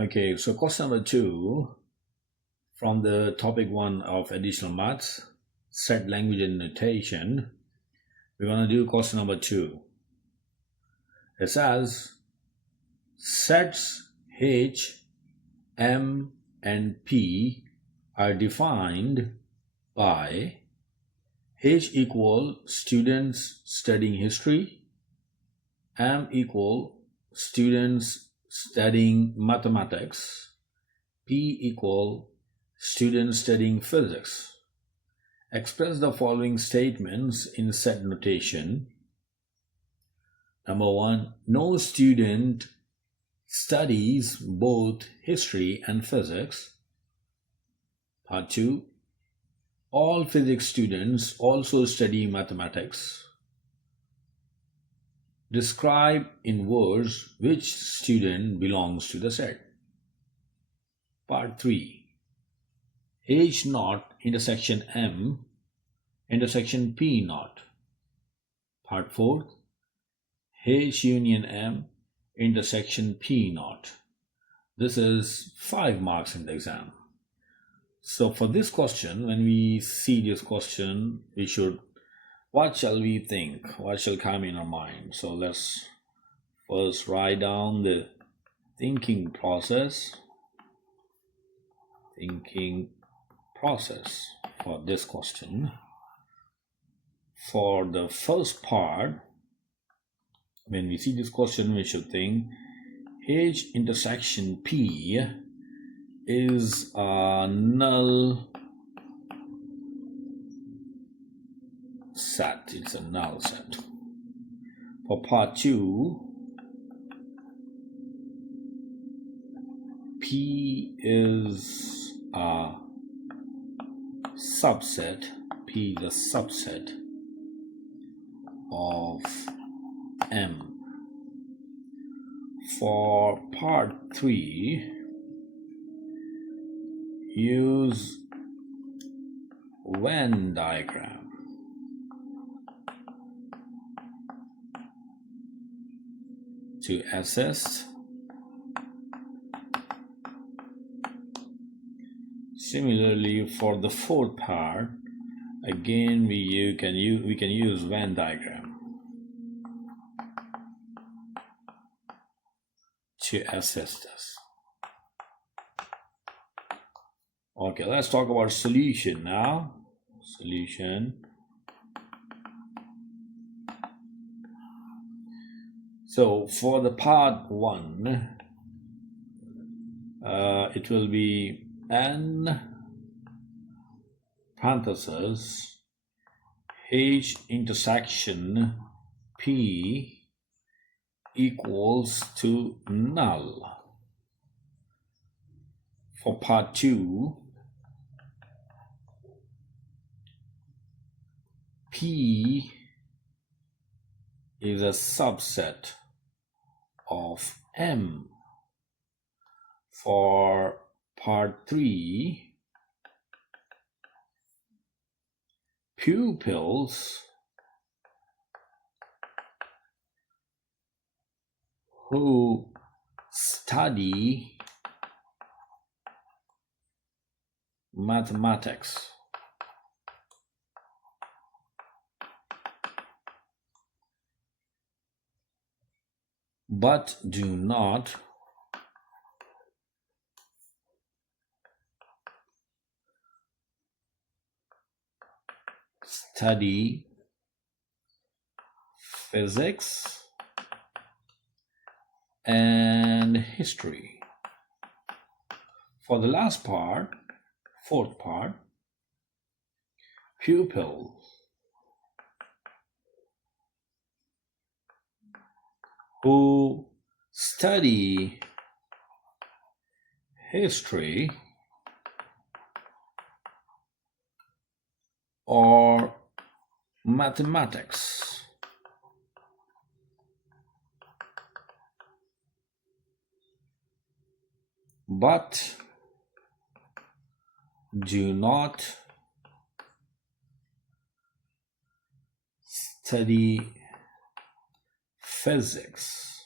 Okay, so question number 2 from the topic 1 of additional maths, set language and notation. We're going to do question number 2. It says sets H, M, and P are defined by H equal students studying history, M equal students studying mathematics, P equal students studying physics. Express the following statements in set notation. Number 1, no student studies both history and physics. Part 2, all physics students also study mathematics. Describe in words which student belongs to the set. Part 3, H naught intersection M intersection P naught. Part 4, H union M intersection P naught. This is 5 marks in the exam. So for this question, when we see this question, we should, what shall we think? What shall come in our mind? So let's first write down the thinking process. Thinking process for this question. For the first part, when we see this question, we should think H intersection P is a null set. It's a null set. For part 2, P is a subset. P is a subset of M. For part 3, use Venn diagram to assess. Similarly, for the fourth part, again we can use Venn diagram to assess this. Okay, let's talk about solution now. Solution. So for the part 1, it will be N parenthesis H intersection P equals to null. For part 2, P is a subset of M. For part 3, pupils who study mathematics but do not study physics and history. For the last part, fourth part, pupils who study history or mathematics but do not study physics